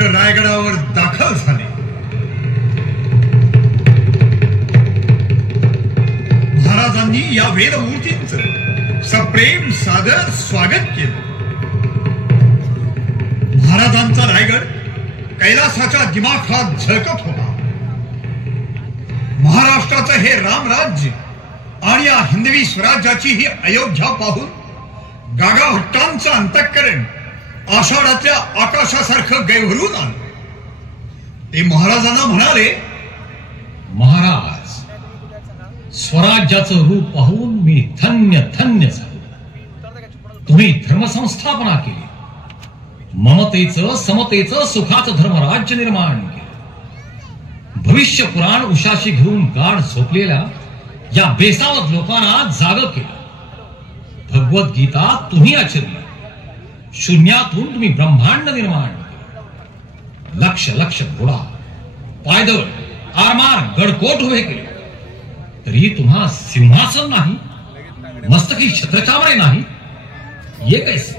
रायगडावर दाखल झाले. महाराजांनी या वेदमूर्तींचं सप्रेम सादर स्वागत केलं. महाराजांचा रायगड कैलासाच्या दिमाखात झळकत होता. महाराष्ट्राचं हे रामराज्य आणि या हिंदवी स्वराज्याची ही अयोध्या पाहून गागाभट्टांचं अंतःकरण आषाढातल्या आकाशासारखं गैरभरून आलं. ते महाराजांना म्हणाले, महाराज, स्वराज्याचं रूप पाहून मी धन्य धन्य झालो. तुम्ही धर्मसंस्थापना केली, ममतेचं समतेचं सुखाचं धर्मराज्य निर्माण केलं. भविष्य पुराण उशाशी घेऊन गाढ झोपलेल्या या बेसावत लोकांना जाग केलं. भगवद्गीता तुम्ही आचरली, शून्यातून तुम्ही ब्रह्मांड निर्माण केले. लक्ष लक्ष घोडा, पायदळ, आरमार, गडकोट उभे केले, तरी तुम्हा सिंहासन नाही, मस्तकी छत्रचामरे नाही. ये कैसे?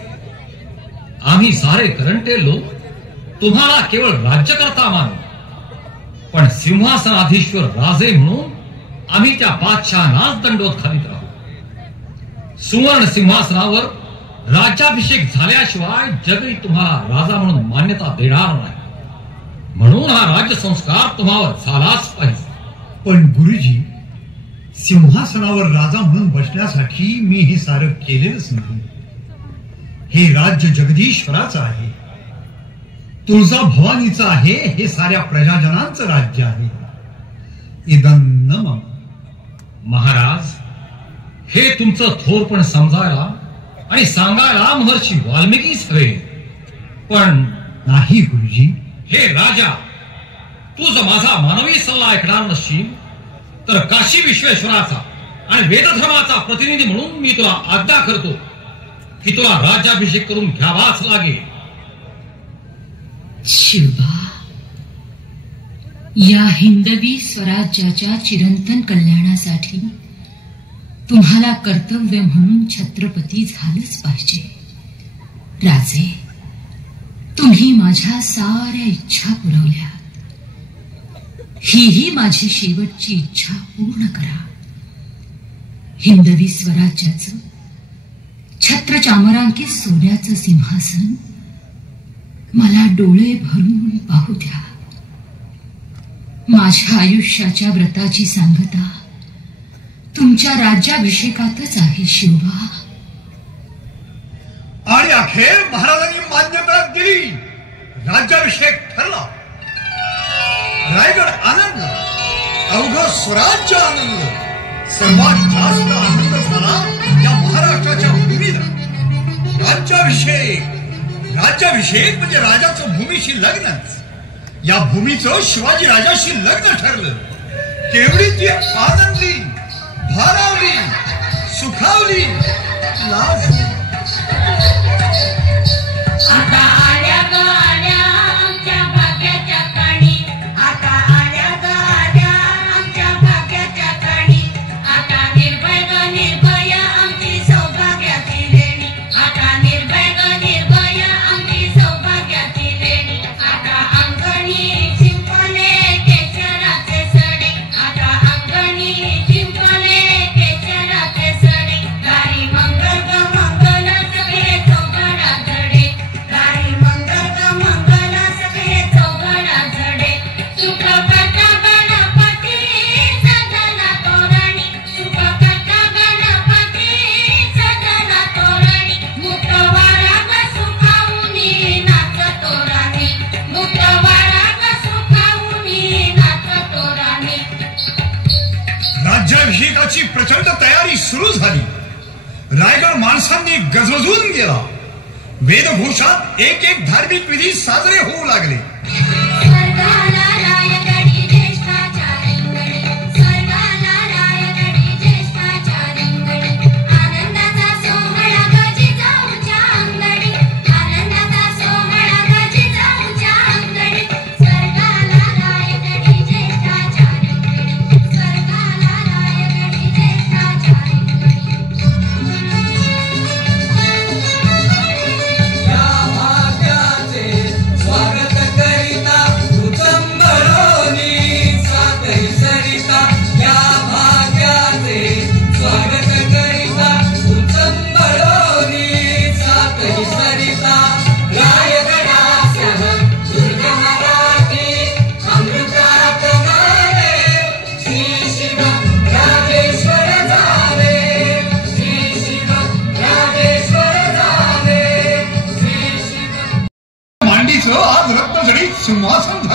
आम्ही सारे करंटे लोक तुम्हाला केवळ राज्यकर्ता मानू, पण सिंहासनाधीश्वर राजे म्हणून आम्ही त्या बादशहानाच दंडोत घालीत राहू. सुवर्ण सिंहासनावर राज्याभिषेक झाल्याशिवाय जगही तुम्हाला राजा म्हणून मान्यता देणार नाही. म्हणून हा राज्य संस्कार तुम्हावर झालाच पाहिजे. पण गुरुजी, सिंहासनावर राजा म्हणून बसण्यासाठी मी हे सारं केलेलंच नाही. हे राज्य जगदीश्वराचं आहे, तुळजा भवानीचं आहे, हे साऱ्या प्रजाजनांचं राज्य आहे. इदन्न मम. महाराज, हे तुमचं थोरपण समजायला आणि सांगायला महर्षी वाल्मिकीच हवे. पण नाही गुरुजी. हे राजा, तू जर माझा मानवी सल्ला ऐकणार नसशील तर काशी विश्वेश्वराचा आणि वेदधर्माचा प्रतिनिधी म्हणून मी तुला आज्ञा करतो की तुला राज्याभिषेक करून घ्यावाच लागेल. शिवबा, या हिंदवी स्वराज्याच्या चिरंतन कल्याणासाठी तुम्हाला कर्तव्य म्हणून छत्रपती झालंच पाहिजे. राजे, तुम्ही माझ्या साऱ्या इच्छा पुरवल्या. ही माझी शेवटची इच्छा पूर्ण करा. हिंदवी स्वराज्याचं छत्रचामरांकित सोन्याचं सिंहासन मला डोळे भरून पाहू द्या. माझ्या आयुष्याच्या व्रताची सांगता तुमच्या राज्याभिषेकातच आहे शिवबा. आणि अखेर महाराजांनी मान्यता दिली. राज्याभिषेक ठरला. रायगड आनंद, अवघं स्वराज्य आनंद. सर्वात जास्त आनंद झाला या महाराष्ट्राच्या भूमीला. राज्याभिषेक म्हणजे राजाचं भूमीशी लग्नच. या भूमीचं शिवाजी राजाशी लग्न ठरलं. केवढी ती आनंदली, भारावली, सुखावली, लाजली. आता आल्या ग आल्या आमच्या भाग्याच्या काणी. आता आल्या ग आल्या आमच्या भाग्याच्या काणी. आता निर्भय ग निर्भय आमची सौभाग्याची लेणी. आता निर्भय ग निर्भय आमची सौभाग्याची लेणी. आता अंगणी शिंपले केशराचे सडे. आता अंगणी शिंपले केशराचे सडे. दारी मंगल ग मंगल सगळे चौघडा झडे. दारी मंगल ग मंगल सगळे चौघडा झडे. सुख करता गणपती सजला तोरणी. सुख करता गणपती सजला तोरणी. मुखवारा ग सुखावूनी नाच तोराणी. मुखवारा ग सुखावूनी नाच तोराणी. राज्याभिषेकाची प्रचंड तयारी सुरू झाली. रायगड माणसांनी गजबजून गेला. वेदघोषात एक एक धार्मिक विधी साजरे होऊ लागले. स्वर्गाला रायगडी ज्येष्ठाच्या रिंगणी.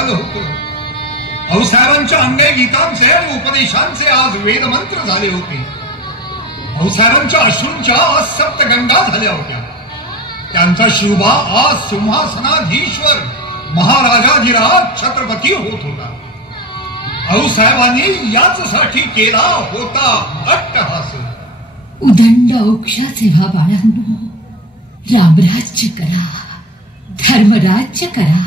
झालं होतं. आऊसाहेबांच्या अंगे गीतांचे आणि उपदेशांचे आज वेदमंत्र झाले होते. आऊसाहेबांच्या अश्रूंच्या आज सप्तगंगा झाल्या होत्या. त्यांचा शिवबा आज सिंहासनाधीश्वर महाराजाधिराज छत्रपती होत होता. आऊसाहेबांनी याचसाठी केला होता अट्टहास. उदंड औक्षाचे व्हा बाळांनो, रामराज्य करा, धर्मराज्य करा.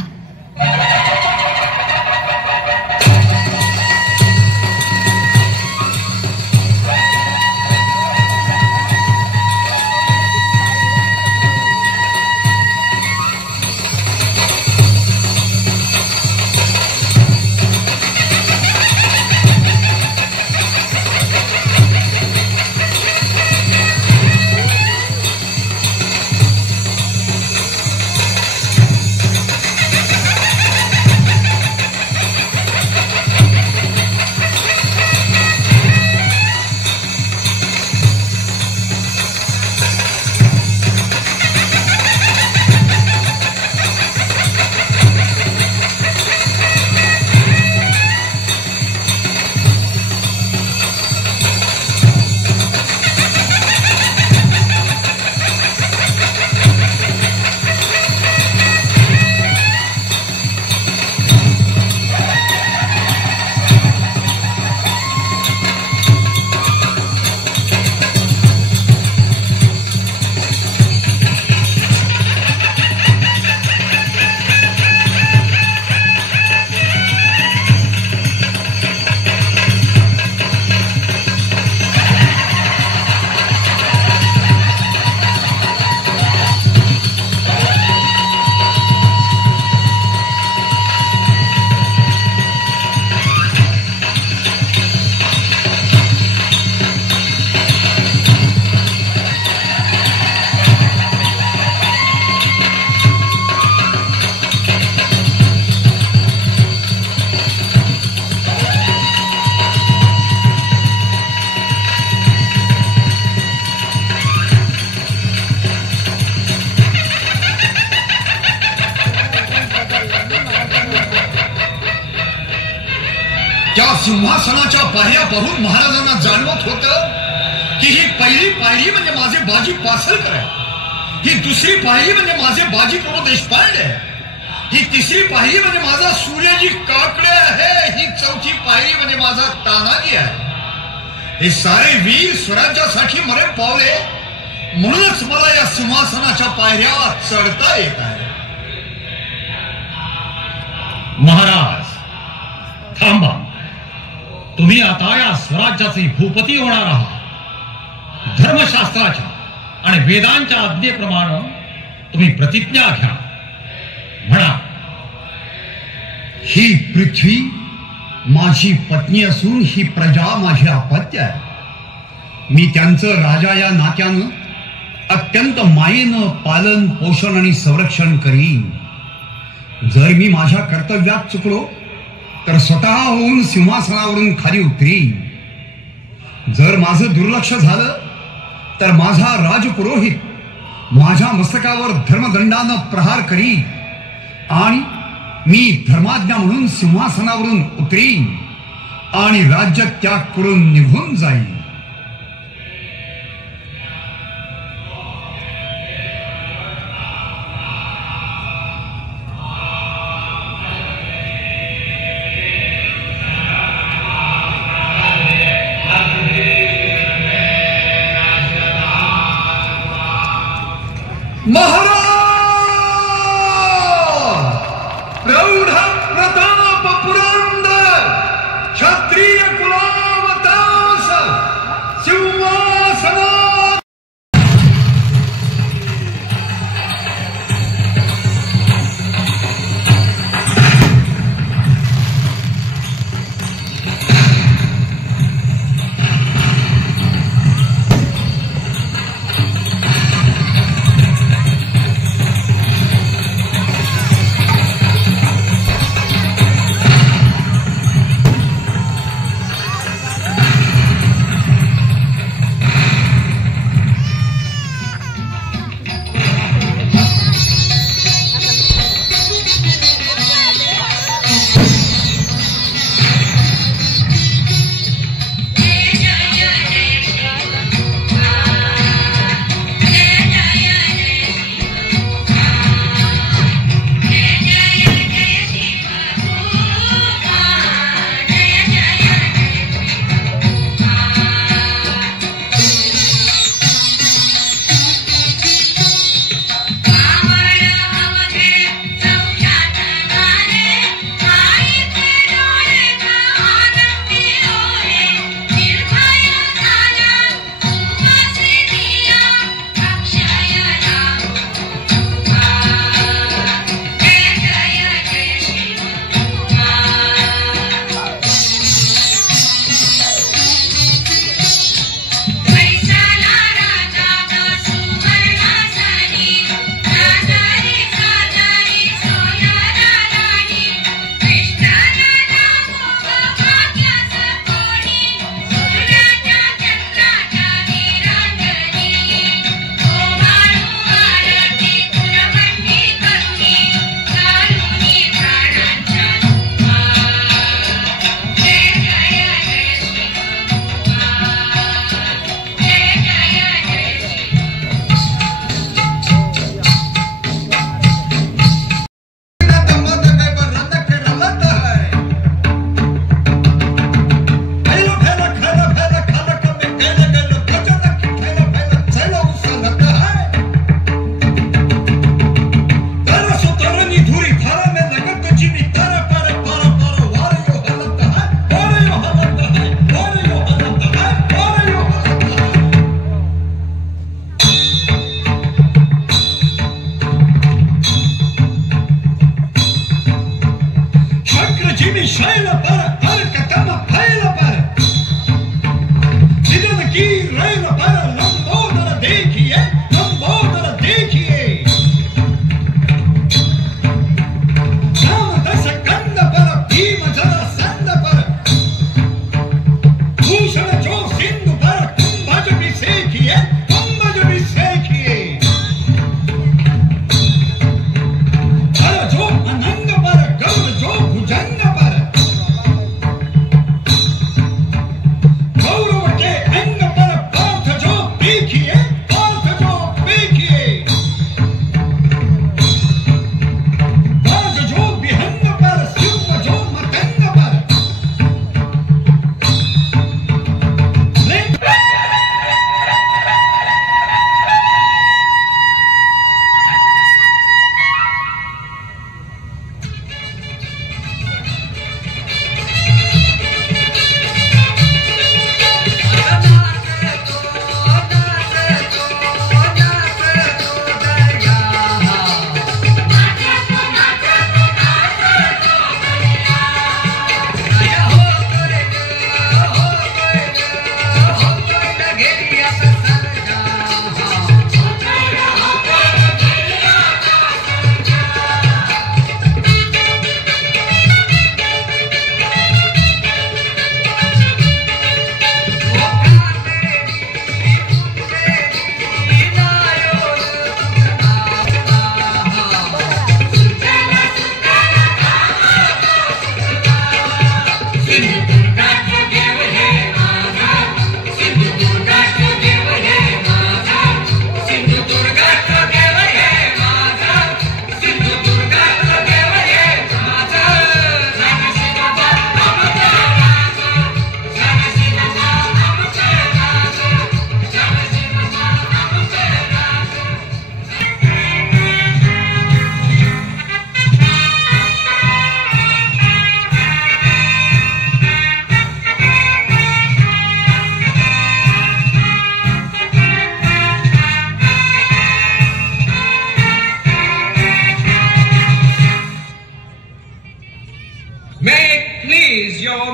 त्या सिंहासनाच्या पायऱ्या पाहून महाराजांना जाणवत होतं की ही पहिली पायरी म्हणजे माझे बाजी पासलकर आहे, ही दुसरी पायरी म्हणजे माझे बाजी प्रभू देशपांडे आहे, ही तिसरी पायरी म्हणजे माझा सूर्यजी काकडे आहे, ही चौथी पायरी म्हणजे माझा तानाजी आहे. हे सारे वीर स्वराज्यासाठी मरण पावले, म्हणूनच मला या सिंहासनाच्या पायऱ्या चढता येत आहे. महाराज थांबा, तुम्ही आता या स्वराज्याचे भूपती होणार आहात. धर्मशास्त्राच्या आणि वेदांच्या आज्ञेप्रमाणे तुम्ही प्रतिज्ञा घ्या. म्हणा. ही पृथ्वी माझी पत्नी असून ही प्रजा माझी अपत्य आहे. मी त्यांचं राजा या नात्यानं अत्यंत मायेनं पालन पोषण आणि संरक्षण करीन. जर मी माझ्या कर्तव्यात चुकलो तर स्वतः होऊन सिंहासनावरून खाली उतरीन. जर माझं दुर्लक्ष झालं तर माझा राजपुरोहित माझ्या मस्तकावर धर्मदंडानं प्रहार करीन आणि मी धर्माज्ञा म्हणून सिंहासनावरून उतरीन आणि राज्य त्याग करून निघून जाईन. महाराज, प्रौढ प्रताप पुरंदर क्षत्रिय कुलावतास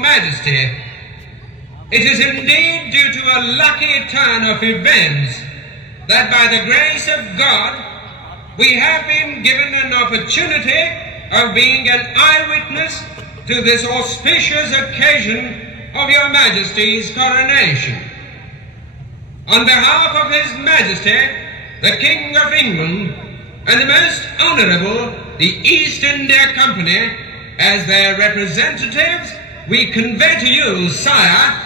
Majesty. It is indeed due to a lucky turn of events that by the grace of God we have been given an opportunity of being an eyewitness to this auspicious occasion of Your Majesty's coronation. On behalf of His Majesty, the King of England, and the Most Honourable, the East India Company, as their representatives, we convey to you, Sire,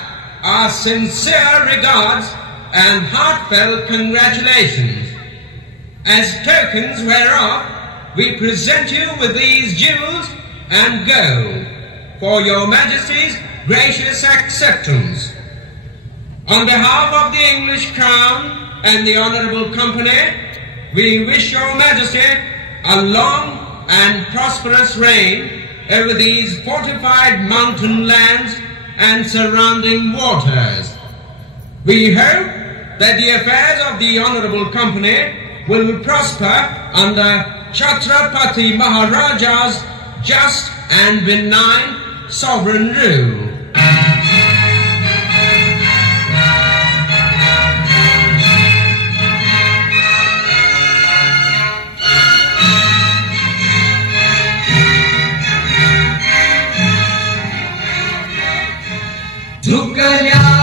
our sincere regards and heartfelt congratulations. As tokens whereof, we present you with these jewels and gold for Your Majesty's gracious acceptance. On behalf of the English Crown and the Honourable Company, we wish Your Majesty a long and prosperous reign over these fortified mountain lands and surrounding waters. We hope that the affairs of the Honourable Company will prosper under Chhatrapati Maharaja's just and benign sovereign rule. झुकल्या